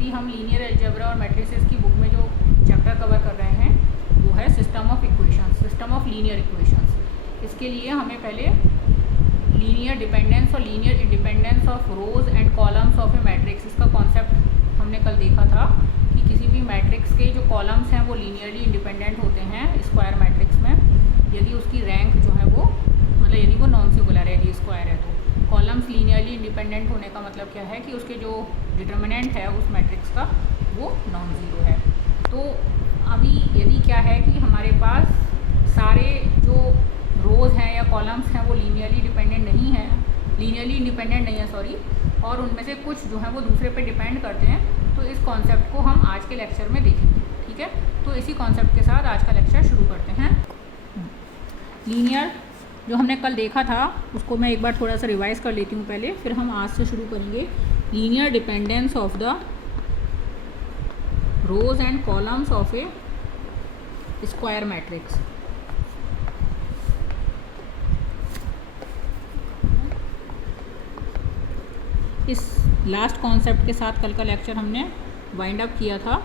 भी हम linear algebra और मैट्रिसेस की बुक में जो चैप्टर कवर कर रहे हैं वो है system of equations, system of linear equations. इसके लिए हमें पहले लीनियर डिपेंडेंस और linear independence of rose and columns of A matrix, इसका कॉन्सेप्ट हमने कल देखा था कि किसी भी मैट्रिक्स के जो कॉलम्स हैं वो लीनियरली इंडिपेंडेंट होते हैं स्क्वायर मैट्रिक्स में, यदि उसकी रैंक जो है वो मतलब यदि वो नॉन सिंगुलर है, यदि स्क्वायर है तो। कॉलम्स लीनियरली इंडिपेंडेंट होने का मतलब क्या है कि उसके जो डिटर्मिनेंट है उस मैट्रिक्स का वो नॉन ज़ीरो है। तो अभी यदि क्या है कि हमारे पास सारे जो रोज़ हैं या कॉलम्स हैं वो लीनियरली डिपेंडेंट नहीं है, लीनियरली इंडिपेंडेंट नहीं है सॉरी, और उनमें से कुछ जो है वो दूसरे पे डिपेंड करते हैं, तो इस कॉन्सेप्ट को हम आज के लेक्चर में देखेंगे। ठीक है, तो इसी कॉन्सेप्ट के साथ आज का लेक्चर शुरू करते हैं। लीनियर जो हमने कल देखा था उसको मैं एक बार थोड़ा सा रिवाइज़ कर लेती हूँ पहले, फिर हम आज से शुरू करेंगे। Linear dependence of the rows and columns of a square matrix. इस लास्ट कॉन्सेप्ट के साथ कल का लेक्चर हमने वाइंड अप किया था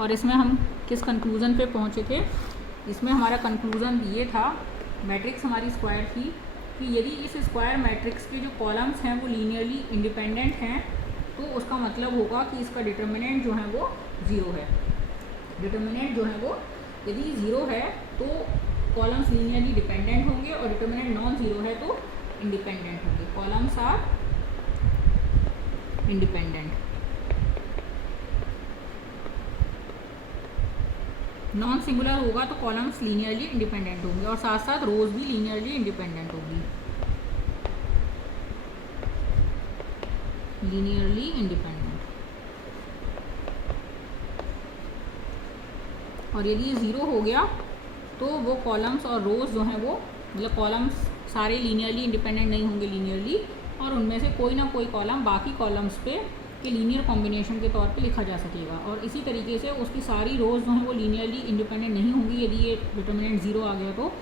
और इसमें हम किस कंक्लूज़न पे पहुँचे थे। इसमें हमारा कंक्लूज़न ये था, मैट्रिक्स हमारी स्क्वायर थी, कि यदि इस स्क्वायर मैट्रिक्स के जो कॉलम्स हैं वो लीनियरली इंडिपेंडेंट हैं तो उसका मतलब होगा कि इसका डिटर्मिनेंट जो है वो ज़ीरो है। डिटर्मिनेंट जो है वो यदि ज़ीरो है तो कॉलम्स लीनियरली डिपेंडेंट होंगे और डिटर्मिनेंट नॉन ज़ीरो है तो इंडिपेंडेंट होंगे। Columns are independent. Non singular होगा तो कॉलम्स लीनियरली इंडिपेंडेंट होंगे और साथ साथ रोज भी लीनियरली इंडिपेंडेंट होगी, लीनियरली इंडिपेंडेंट। और यदि ये ज़ीरो हो गया तो वो कॉलम्स और रोज जो हैं वो मतलब कॉलम्स सारे लीनियरली इंडिपेंडेंट नहीं होंगे लीनियरली, और उनमें से कोई ना कोई कॉलम बाकी कॉलम्स पे के लीनियर कॉम्बिनेशन के तौर पे लिखा जा सकेगा। और इसी तरीके से उसकी सारी रोज़ जो हैं वो लीनियरली इंडिपेंडेंट नहीं होंगी यदि ये डिटर्मिनेंट ज़ीरो आ गया तो,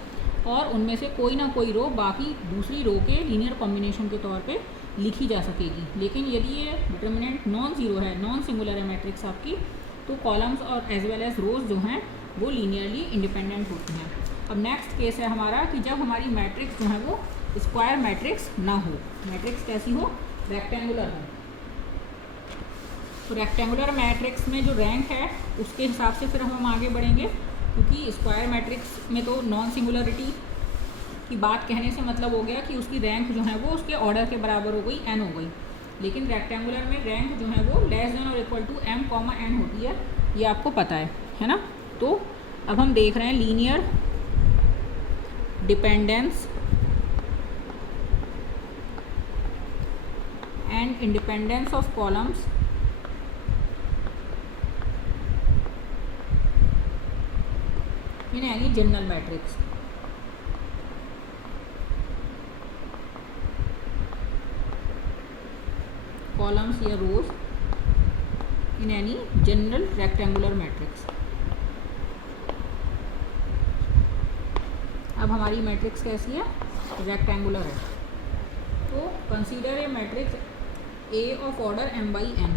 और उनमें से कोई ना कोई रो बाकी दूसरी रो के लीनियर कॉम्बिनेशन के तौर पे लिखी जा सकेगी। लेकिन यदि ये डिटर्मिनेंट नॉन ज़ीरो है, नॉन सिंगुलर है मैट्रिक्स आपकी, तो कॉलम्स और एज वेल एज रोज़ जो हैं वो लीनियरली इंडिपेंडेंट होती हैं। अब नेक्स्ट केस है हमारा कि जब हमारी मैट्रिक्स जो है वो स्क्वायर मैट्रिक्स ना हो, मैट्रिक्स कैसी हो, रेक्टेंगुलर हो। तो रेक्टेंगुलर मैट्रिक्स में जो रैंक है उसके हिसाब से फिर हम आगे बढ़ेंगे, क्योंकि स्क्वायर मैट्रिक्स में तो नॉन सिंगुलरिटी की बात कहने से मतलब हो गया कि उसकी रैंक जो है वो उसके ऑर्डर के बराबर हो गई, n हो गई। लेकिन रेक्टेंगुलर में रैंक जो है वो लेस देन और इक्वल टू m, n होती है, ये आपको पता है ना। तो अब हम देख रहे हैं linear dependence and independence of columns in any general matrix. Columns या rows in any general rectangular matrix. अब हमारी मैट्रिक्स कैसी है, रेक्टेंगुलर है। तो consider a matrix A of order m by n।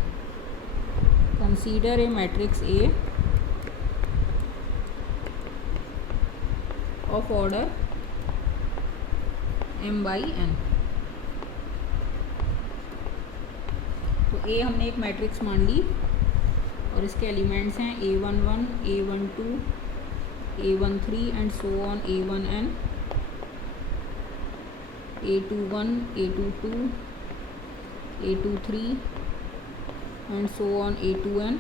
Consider a matrix A of order m by n। तो A हमने एक मैट्रिक्स मान ली और इसके एलिमेंट्स हैं A11, A12, A13 and so on A1n, A21, A22, A23 and so on A2n,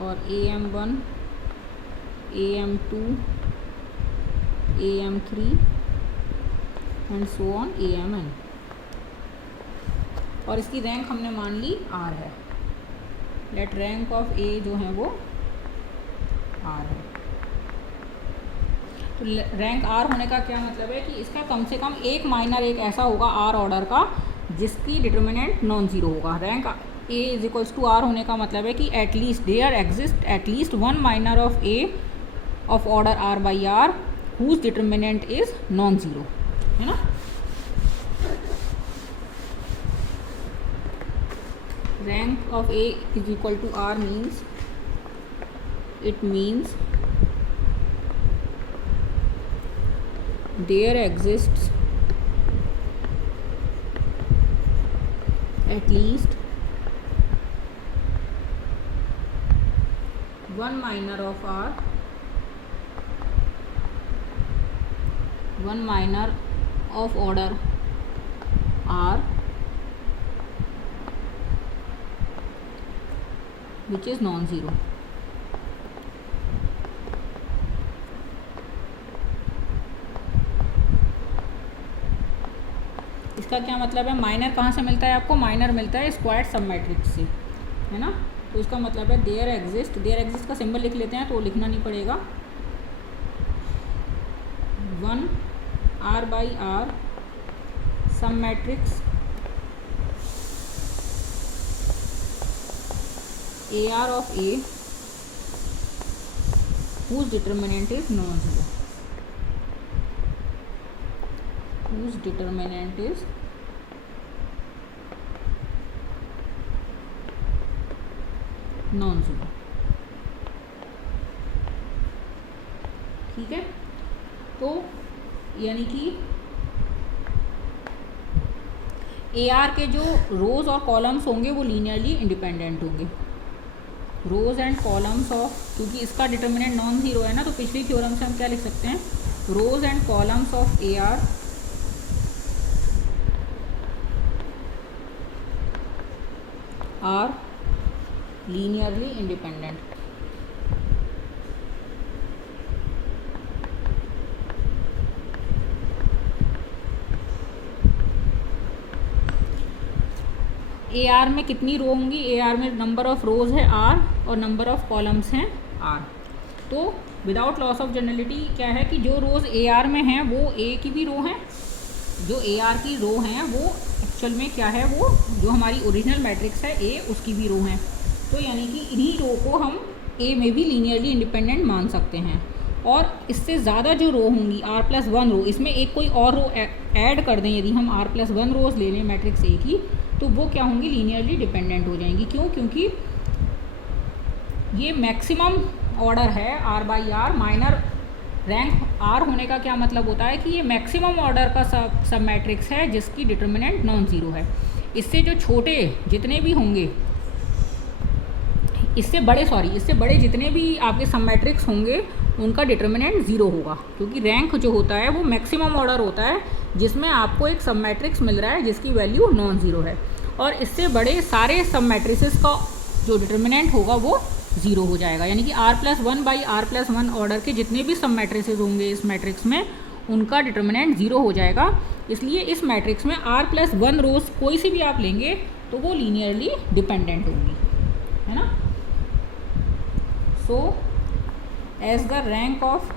और AM1, AM2, AM3 and so on AMn। और इसकी रैंक हमने मान ली R है। लेट रैंक ऑफ A जो है वो R है। तो रैंक R होने का क्या मतलब है कि इसका कम से कम एक माइनर एक ऐसा होगा R ऑर्डर का जिसकी डिटर्मिनेंट नॉन ज़ीरो होगा। Rank A is equals to R होने का मतलब है कि at least there exist at least one minor of A of order R by R whose determinant is non zero, है ना। rank of A is equal to R means it means there exists at least one minor of R, one minor of order R which is non-zero. इसका क्या मतलब है? Minor कहाँ से मिलता है आपको? माइनर मिलता है स्क्वायर्ड सब मैट्रिक्स से, है ना। तो इसका मतलब है देयर एग्जिस्ट का सिंबल लिख लेते हैं तो लिखना नहीं पड़ेगा। 1 R by R सब matrix AR of A whose determinant is non-zero, whose determinant is non-zero। ठीक है, तो यानी कि AR के जो रोज और कॉलम्स होंगे वो लीनियरली इंडिपेंडेंट होंगे। रोज एंड कॉलम्स ऑफ, क्योंकि इसका डिटर्मिनेंट नॉन जीरो है ना, तो पिछली थ्योरम से हम क्या लिख सकते हैं? Rows and columns of AR are linearly independent. AR में कितनी रो होंगी? AR में नंबर ऑफ रोज है R और नंबर ऑफ कॉलम्स हैं R। तो विदाउट लॉस ऑफ जनरलिटी क्या है कि जो रोज AR में हैं वो A की भी रो हैं, जो AR की रो हैं वो एक्चुअल में क्या है, वो जो हमारी ओरिजिनल मैट्रिक्स है A उसकी भी रो हैं। तो यानी कि इन्हीं रो को हम A में भी लीनियरली इंडिपेंडेंट मान सकते हैं। और इससे ज़्यादा जो रो होंगी R+1 रो, इसमें एक कोई और रो ऐड कर दें, यदि हम R+1 रोज ले लें मैट्रिक्स A की, तो वो क्या होंगी? लीनियरली डिपेंडेंट हो जाएंगी। क्यों? क्योंकि ये मैक्सिमम ऑर्डर है R by R। Minor rank R होने का क्या मतलब होता है कि ये मैक्सिमम ऑर्डर का सब मैट्रिक्स है जिसकी डिटर्मिनेंट नॉन ज़ीरो है। इससे जो छोटे जितने भी होंगे, इससे बड़े जितने भी आपके सब मैट्रिक्स होंगे उनका डिटर्मिनेंट ज़ीरो होगा, क्योंकि रैंक जो होता है वो मैक्सिमम ऑर्डर होता है जिसमें आपको एक सब मैट्रिक्स मिल रहा है जिसकी वैल्यू नॉन ज़ीरो है। और इससे बड़े सारे सब मैट्रिसेस का जो डिटर्मिनेंट होगा वो ज़ीरो हो जाएगा। यानी कि R+1 बाई R+1 ऑर्डर के जितने भी सब मैट्रिसेस होंगे इस मैट्रिक्स में, उनका डिटर्मिनेंट ज़ीरो हो जाएगा। इसलिए इस मैट्रिक्स में R+1 रोज कोई सी भी आप लेंगे तो वो लीनियरली डिपेंडेंट होंगी, है ना। So as the rank of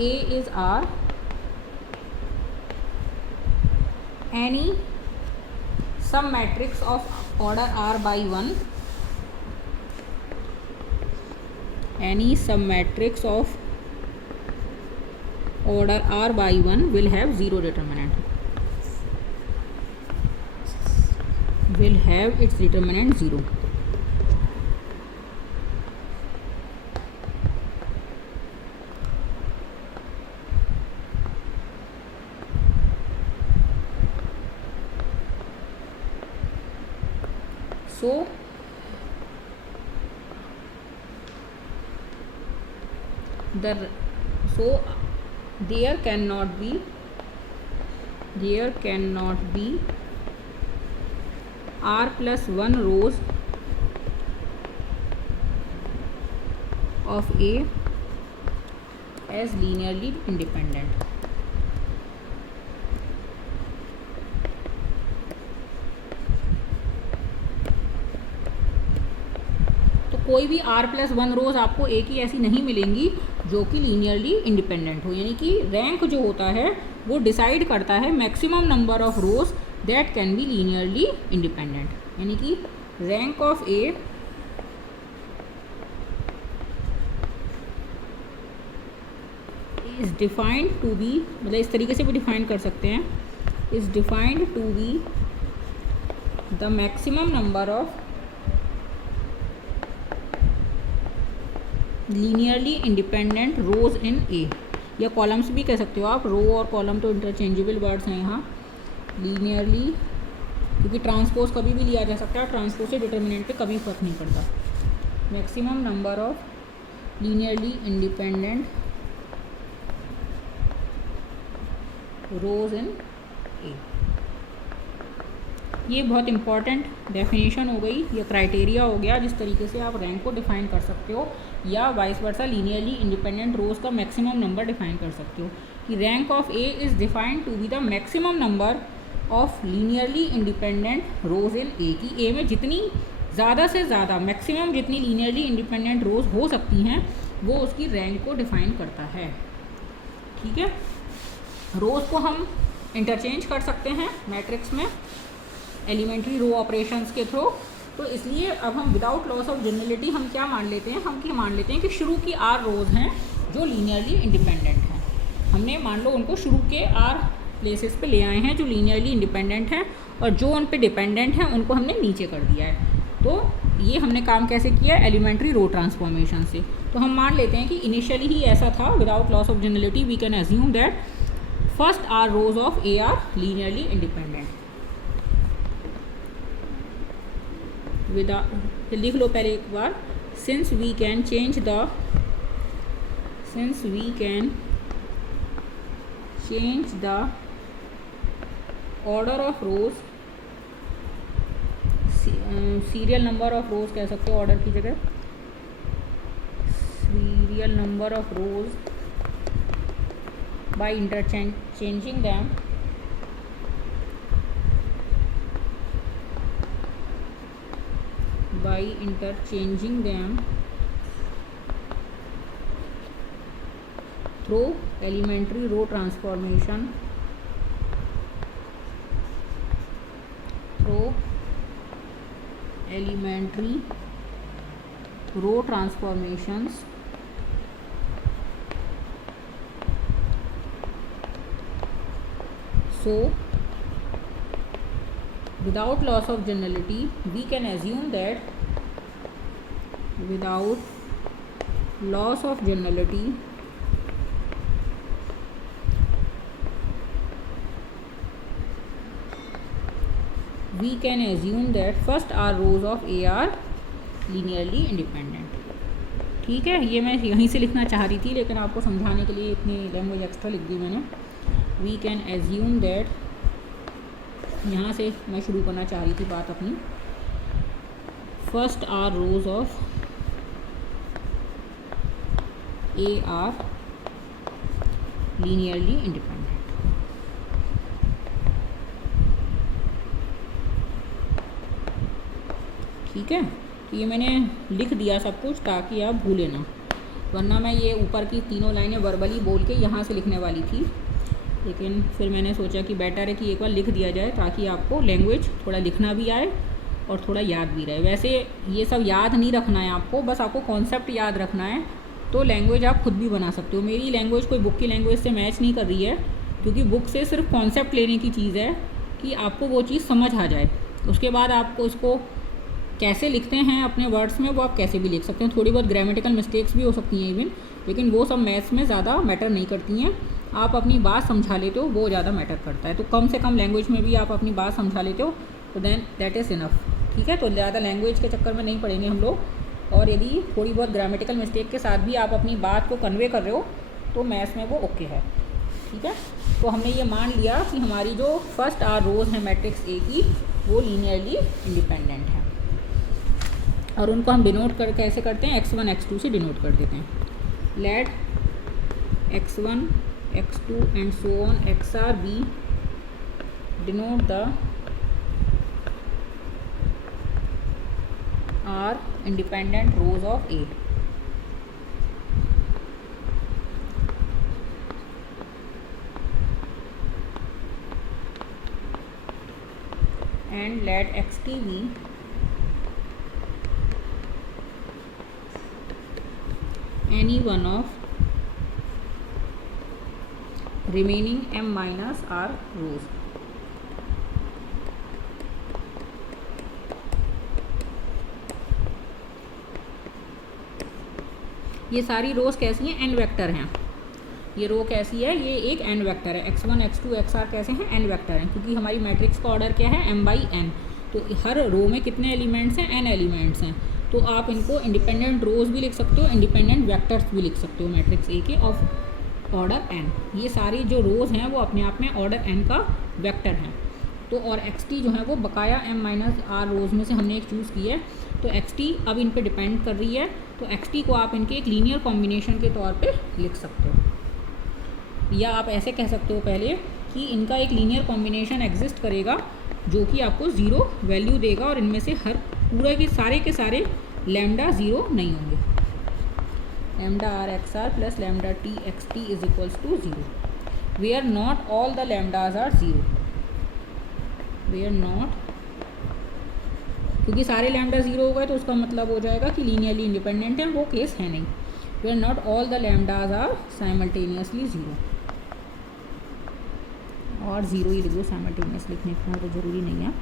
A is R, any sum matrix of order R by 1, any sum matrix of order R by 1 will have zero determinant, will have its determinant 0। So there cannot be R+1 rows of A as linearly independent। कोई भी R+1 रोज आपको एक ही ऐसी नहीं मिलेंगी जो कि linearly independent हो। यानी कि रैंक जो होता है वो डिसाइड करता है maximum number of rows that can be linearly independent. यानी कि rank of A is defined to be, मतलब इस तरीके से भी डिफाइन कर सकते हैं, is defined to be the maximum number of linearly independent rows in A, या कॉलम्स भी कह सकते हो आप, रो और कॉलम तो इंटरचेंजेबल वर्ड्स हैं यहाँ। लीनियरली, क्योंकि ट्रांसपोज कभी भी लिया जा सकता है, ट्रांसपोज से डिटर्मिनेंट पे कभी फर्क नहीं पड़ता। Maximum number of linearly independent rows in A, ये बहुत इंपॉर्टेंट डेफिनेशन हो गई, ये क्राइटेरिया हो गया जिस तरीके से आप रैंक को डिफाइन कर सकते हो, या vice versa linearly independent rows का मैक्सिमम नंबर डिफाइन कर सकते हो। कि rank of A is defined to be the maximum number of linearly independent rows in A, की ए में जितनी ज़्यादा से ज़्यादा मैक्सिमम जितनी लीनियरली इंडिपेंडेंट रोज हो सकती हैं वो उसकी रैंक को डिफाइन करता है। ठीक है, रोज को हम इंटरचेंज कर सकते हैं मैट्रिक्स में एलिमेंट्री रो ऑपरेशंस के थ्रू, तो इसलिए अब हम विदाउट लॉस ऑफ जनरलिटी हम क्या मान लेते हैं, हम क्या मान लेते हैं कि शुरू की आर रोज हैं जो लीनियरली इंडिपेंडेंट हैं, हमने मान लो उनको शुरू के आर प्लेसेस पे ले आए हैं जो लीनियरली इंडिपेंडेंट हैं, और जो उन पे डिपेंडेंट हैं उनको हमने नीचे कर दिया है। तो ये हमने काम कैसे किया, एलिमेंट्री रो ट्रांसफॉर्मेशन से। तो हम मान लेते हैं कि इनिशियली ही ऐसा था, without loss of generality we can assume that first are rows of A are linearly independent. लिख लो पहले एक बार, since we can change the order of rows, serial number of rows कह सकते हो ऑर्डर की जगह, serial number of rows by interchanging them through elementary row transformation, so without loss of generality we can assume that without loss of generality we can assume that first r rows of A are linearly independent। ठीक है, ये मैं यहीं से लिखना चाह रही थी लेकिन आपको समझाने के लिए इतनी लैंग्वेज एक्स्ट्रा लिख दी मैंने। वी कैन एज्यूम दैट, यहाँ से मैं शुरू करना चाह रही थी बात अपनी, first are rows of A are linearly independent. ठीक है, तो ये मैंने लिख दिया सब कुछ ताकि आप भूलें ना, वरना मैं ये ऊपर की तीनों लाइनें वर्बली बोल के यहाँ से लिखने वाली थी, लेकिन फिर मैंने सोचा कि बेटर है कि एक बार लिख दिया जाए ताकि आपको लैंग्वेज थोड़ा लिखना भी आए और थोड़ा याद भी रहे। वैसे ये सब याद नहीं रखना है आपको, बस आपको कॉन्सेप्ट याद रखना है, तो लैंग्वेज आप खुद भी बना सकते हो। मेरी लैंग्वेज कोई बुक की लैंग्वेज से मैच नहीं कर रही है, क्योंकि बुक से सिर्फ कॉन्सेप्ट लेने की चीज़ है कि आपको वो चीज़ समझ आ जाए, उसके बाद आपको इसको कैसे लिखते हैं अपने वर्ड्स में वो आप कैसे भी लिख सकते हैं। थोड़ी बहुत ग्रामेटिकल मिस्टेक्स भी हो सकती हैं इवन, लेकिन वो सब मैथ्स में ज़्यादा मैटर नहीं करती हैं। आप अपनी बात समझा लेते हो वो ज़्यादा मैटर करता है, तो कम से कम लैंग्वेज में भी आप अपनी बात समझा लेते हो तो देन दैट इज़ इनफ। ठीक है, तो ज़्यादा लैंग्वेज के चक्कर में नहीं पड़ेंगे हम लोग, और यदि थोड़ी बहुत ग्रामेटिकल मिस्टेक के साथ भी आप अपनी बात को कन्वे कर रहे हो तो मैथ्स में वो ओके है। ठीक है, तो हमने ये मान लिया कि हमारी जो फर्स्ट आर रोज है मैट्रिक्स ए की वो लीनियरली इंडिपेंडेंट है, और उनको हम डिनोट कर कैसे करते हैं, x1 x2 से डिनोट कर देते हैं। Let x1 x2 and so on xr be denote the R independent rows of A. and let xt be any one of remaining m minus r rows। ये सारी रोज़ कैसी हैं, एन वेक्टर हैं। ये रो कैसी है, ये एक एन वेक्टर है। x1 x2 xr कैसे हैं, एन वेक्टर हैं, क्योंकि हमारी मैट्रिक्स का ऑर्डर क्या है, m/n। तो हर रो में कितने एलिमेंट्स हैं, n एलिमेंट्स हैं। तो आप इनको इंडिपेंडेंट रोज भी लिख सकते हो, इंडिपेंडेंट वेक्टर्स भी लिख सकते हो मैट्रिक्स ए के ऑफ ऑर्डर n। ये सारी जो रोज़ हैं वो अपने आप में ऑर्डर n का वेक्टर हैं। तो और xt जो है वो बकाया m-r रोज़ में से हमने एक चूज़ की है, तो xt अब इन पे डिपेंड कर रही है। तो xt को आप इनके एक लीनियर कॉम्बिनेशन के तौर पे लिख सकते हो, या आप ऐसे कह सकते हो पहले कि इनका एक लीनियर कॉम्बिनेशन एग्जिस्ट करेगा जो कि आपको 0 वैल्यू देगा, और इनमें से हर पूरे के सारे लैम्डा 0 नहीं होंगे। Lambda r x r plus lambda t x t is equals to 0 where not all the lambdas are 0। Where not, क्योंकि सारे लैम्डा 0 हो गए तो उसका मतलब हो जाएगा कि लीनियरली इंडिपेंडेंट है, वो केस है नहीं। Where not all the lambdas are simultaneously 0, और 0 ही लिख दो, साइमल्टेनियस लिखने का तो ज़रूरी नहीं है।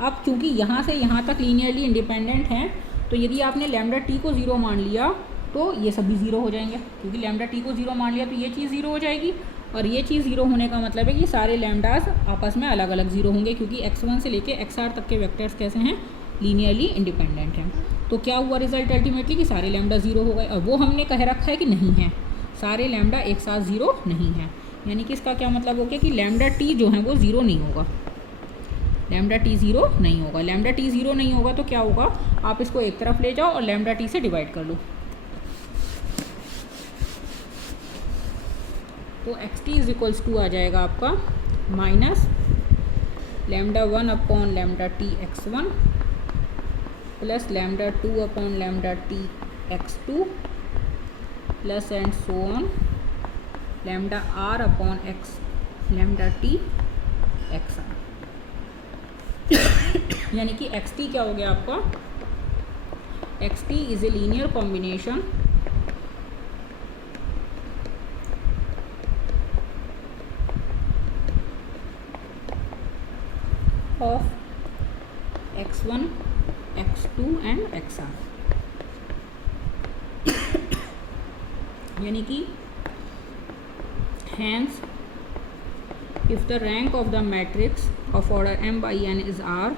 अब चूँकि यहाँ से यहाँ तक लीनियरली इंडिपेंडेंट हैं, तो यदि आपने लैम्डा टी को 0 मान लिया तो ये सभी 0 हो जाएंगे, क्योंकि लैम्डा टी को 0 मान लिया तो ये चीज़ 0 हो जाएगी, और ये चीज़ 0 होने का मतलब है कि सारे लैम्डास आपस में अलग अलग 0 होंगे, क्योंकि x1 से लेके xr तक के वेक्टर्स कैसे हैं, लीनियरली इंडिपेंडेंट हैं। तो क्या हुआ रिजल्ट अल्टीमेटली कि सारे लैम्डा 0 हो गए, और वो हमने कह रखा है कि नहीं है, सारे लैम्डा एक साथ 0 नहीं है। यानी कि इसका क्या मतलब हो गया कि लैम्डा टी जो है वो 0 नहीं होगा, लैम्डा टी 0 नहीं होगा। लैम्डा टी 0 नहीं होगा तो क्या होगा, आप इसको एक तरफ ले जाओ और लैम्डा टी से डिवाइड कर लो, तो x t is equals to आ जाएगा आपका minus lambda 1 upon lambda t x1 plus lambda 2 upon lambda t x2 plus and so on lambda r upon x lambda t xr। यानी कि xt क्या हो गया आपका, xt is a linear combination of x1 x2 and xr। यानी कि hence if the rank of the matrix of order m by n is r,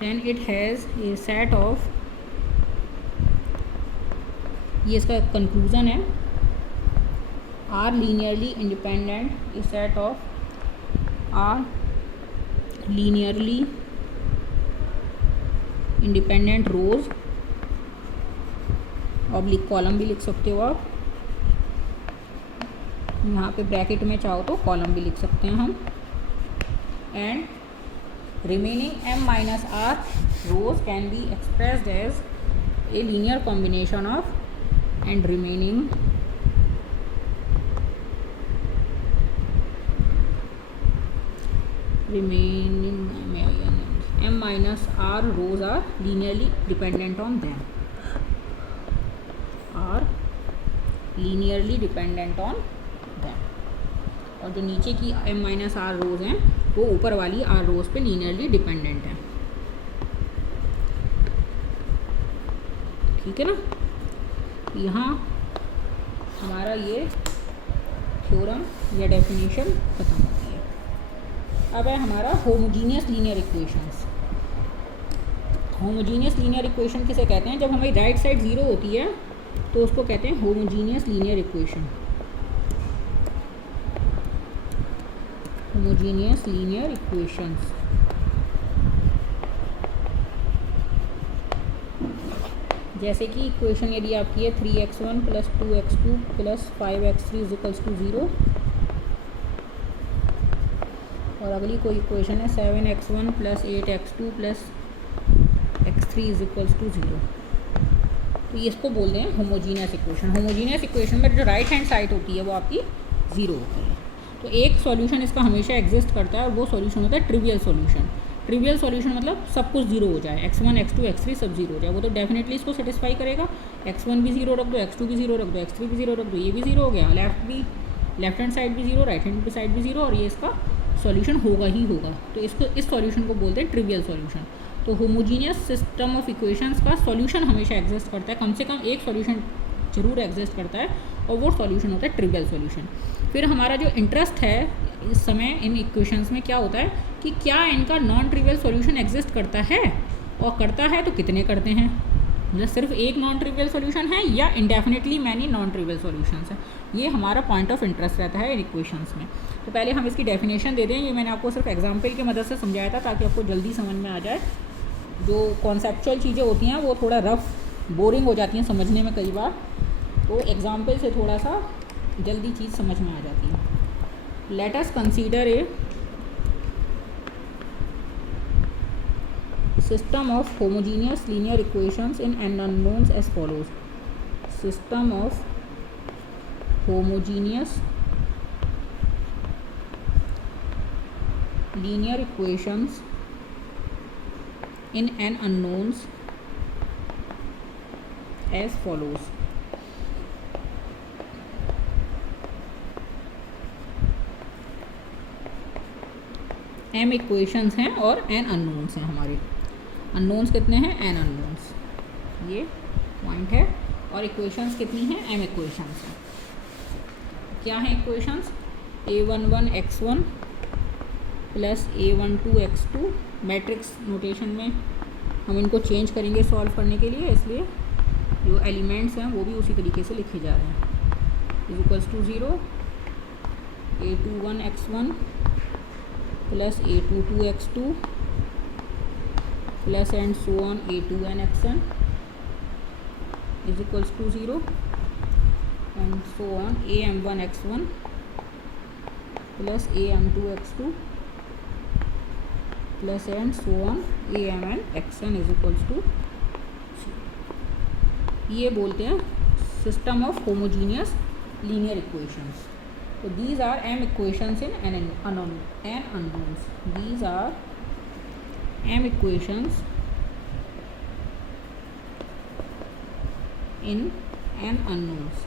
then it has a set of, ये इसका conclusion है, R linearly independent a set of R linearly independent rows oblique column भी लिख सकते हो आप, यहाँ पे ब्रैकेट में चाहो तो कॉलम भी लिख सकते हैं हम, and remaining m minus r rows can be expressed as a linear combination of and remaining m minus r rows are linearly dependent on them, are linearly dependent on them, और जो नीचे की m minus are रोज़ हैं वो ऊपर वाली are रोज़ पे linearly dependent हैं। ठीक है ना, यहाँ हमारा ये थ्योरम या डेफिनेशन खत्म होती है। अब है हमारा homogeneous linear equations. Homogeneous linear equation किसे कहते हैं, जब हमारी राइट साइड 0 होती है तो उसको कहते हैं homogeneous linear equation. Homogeneous linear equations, जैसे कि इक्वेशन यदि आपकी है 3x1 plus 2x2 plus 5x3 is equals to 0, और अगली कोई इक्वेशन है 7x1 plus 8x2 plus x3 is equals to 0। तो ये इसको बोलते हैं होमोजीनियस इक्वेशन। होमोजीनियस इक्वेशन में जो राइट हैंड साइड होती है वो आपकी 0 होती है। तो एक सॉल्यूशन इसका हमेशा एग्जिस्ट करता है और वो सॉल्यूशन होता है ट्रिवियल सॉल्यूशन। ट्रिवियल सॉल्यूशन मतलब सब कुछ जीरो हो जाए, x1 x2 x3 सब जीरो हो जाए, वो तो डेफिनेटली इसको सेटिस्फाई करेगा। x1 भी जीरो रख दो, x2 भी जीरो रख दो, x3 भी जीरो रख दो, ये भी जीरो हो गया, लेफ्ट हैंड साइड भी जीरो, राइट हैंड साइड भी जीरो, और ये इसका सॉल्यूशन होगा ही होगा। तो इसको इस सॉल्यूशन को बोलते हैं ट्रिवियल सॉल्यूशन। तो होमोजीनियस सिस्टम ऑफ इक्वेशंस का सॉल्यूशन हमेशा एग्जिस्ट करता है, कम से कम एक सॉल्यूशन जरूर एग्जिस्ट करता है, और वो सॉल्यूशन होता है ट्रिवियल सॉल्यूशन। फिर हमारा जो इंटरेस्ट है इस समय इन इक्वेशंस में क्या होता है कि क्या इनका नॉन ट्रिवियल सॉल्यूशन एग्जिस्ट करता है, और करता है तो कितने करते हैं, मतलब सिर्फ एक नॉन ट्रिवियल सॉल्यूशन है या indefinitely many non trivial solutions है, ये हमारा पॉइंट ऑफ इंटरेस्ट रहता है इन इक्वेशंस में। तो पहले हम इसकी डेफिनेशन दे दें, ये मैंने आपको सिर्फ एग्जाम्पल की मदद से समझाया था ताकि आपको जल्दी समझ में आ जाए। जो कॉन्सेप्चुअल चीज़ें होती हैं वो थोड़ा रफ बोरिंग हो जाती हैं समझने में कई बार, तो एग्जाम्पल से थोड़ा सा जल्दी चीज़ समझ में आ जाती है। Let us consider a system of homogeneous linear equations in n unknowns as follows. System of homogeneous linear equations in n unknowns as follows. m equations हैं और n अननोन्स हैं हमारे। अननोन्स कितने हैं, n अननोन्स, ये point है, और equations कितनी हैं, m इक्वेशंस हैं। क्या हैं equations, a11 x1 plus a12 x2, matrix notation में हम इनको चेंज करेंगे सॉल्व करने के लिए, इसलिए जो एलिमेंट्स हैं वो भी उसी तरीके से लिखे जा रहे हैं। Is equals to 0 a21 x1 plus a22 x2 plus and so on a2n xn is equals to 0 and so on am1 x1 plus am2 x2 plus and so on amn xn is equals to, ये बोलते हैं system of homogeneous linear equations. So these are m equations in n unknowns. These are m equations in n unknowns.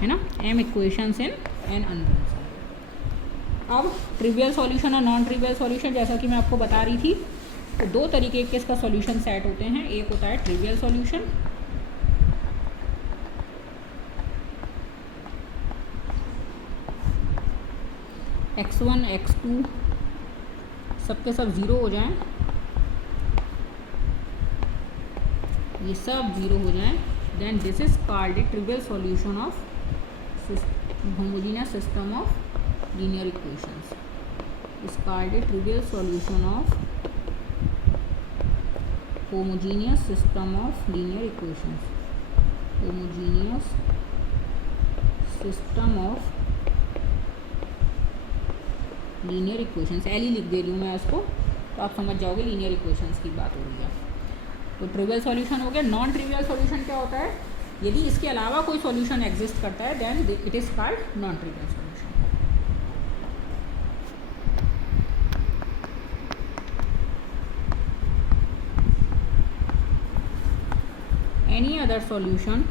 है ना, m equations in n unknowns। अब trivial solution और non trivial solution, जैसा कि मैं आपको बता रही थी, तो दो तरीके के इसका सॉल्यूशन सेट होते हैं। एक होता है ट्रिवियल सॉल्यूशन, x1 x2 सबके सब ज़ीरो हो जाएं, ये सब ज़ीरो हो जाएं, then this is called a trivial solution of homogeneous system of linear equations. Is called a trivial solution of homogeneous system of linear equations. Homogeneous system of linear equations, L ही लिख दे रही हूँ मैं इसको, तो आप समझ जाओगे लीनियर इक्वेशंस की बात हो रही है। तो ट्रिवियल सॉल्यूशन हो गया। नॉन ट्रिवियल सॉल्यूशन क्या होता है, यदि इसके अलावा कोई सॉल्यूशन एग्जिस्ट करता है then it is called non trivial solution. Any other solution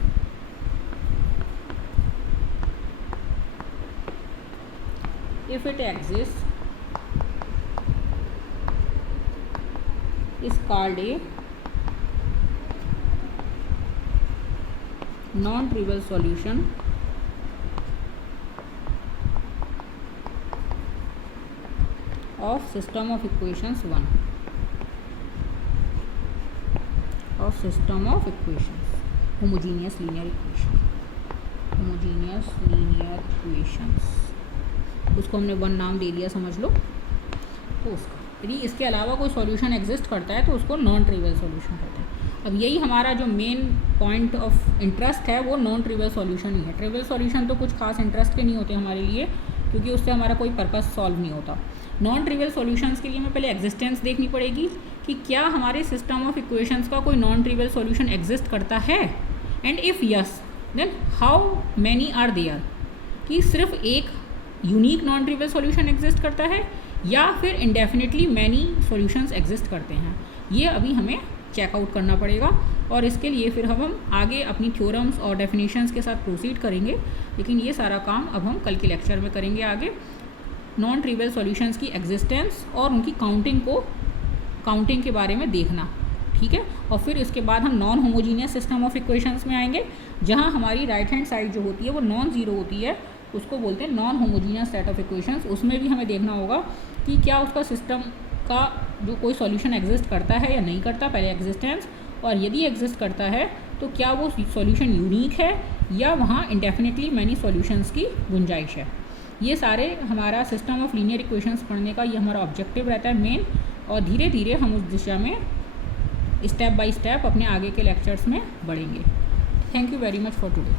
if it exists is called a non-trivial solution of system of equations 1, of system of equations homogeneous linear equation, homogeneous linear equations, उसको हमने one नाम दे दिया, समझ लो। तो उसका यदि इसके अलावा कोई सॉल्यूशन एग्जिस्ट करता है तो उसको नॉन ट्रिवियल सॉल्यूशन कहते हैं। अब यही हमारा जो मेन पॉइंट ऑफ इंटरेस्ट है वो नॉन ट्रिवियल सॉल्यूशन ही है। ट्रिवियल सॉल्यूशन तो कुछ खास इंटरेस्ट के नहीं होते हमारे लिए, क्योंकि उससे हमारा कोई पर्पस सॉल्व नहीं होता। नॉन ट्रिवियल सॉल्यूशंस के लिए हमें पहले एग्जिस्टेंस देखनी पड़ेगी कि क्या हमारे सिस्टम ऑफ इक्वेशंस का कोई नॉन ट्रिवियल सॉल्यूशन एग्जिस्ट करता है, and if yes then how many are there, कि सिर्फ एक unique non trivial solution exist करता है या फिर इंडेफिनिटली मैनी सॉल्यूशंस एग्जिस्ट करते हैं, ये अभी हमें चेकआउट करना पड़ेगा। और इसके लिए फिर हम आगे अपनी थ्योरम्स और डेफिनेशंस के साथ प्रोसीड करेंगे, लेकिन ये सारा काम अब हम कल के लेक्चर में करेंगे आगे। नॉन ट्रिवियल सॉल्यूशंस की एग्जिस्टेंस और उनकी काउंटिंग के बारे में देखना, ठीक है। और फिर इसके बाद हम non homogeneous system of equations में आएंगे, जहाँ हमारी राइट हैंड साइड जो होती है वो नॉन ज़ीरो होती है, उसको बोलते हैं non homogeneous set of equations. उसमें भी हमें देखना होगा कि क्या उसका सिस्टम का जो कोई सॉल्यूशन एग्जिस्ट करता है या नहीं करता, पहले एग्जिस्टेंस, और यदि एग्जिस्ट करता है तो क्या वो सॉल्यूशन यूनिक है या वहाँ इंडेफिनिटली मैनी सॉल्यूशंस की गुंजाइश है। ये सारे हमारा सिस्टम ऑफ लीनियर इक्वेशंस पढ़ने का ये हमारा ऑब्जेक्टिव रहता है मेन, और धीरे धीरे हम उस दिशा में स्टेप बाय स्टेप अपने आगे के लेक्चर्स में बढ़ेंगे। Thank you very much for today.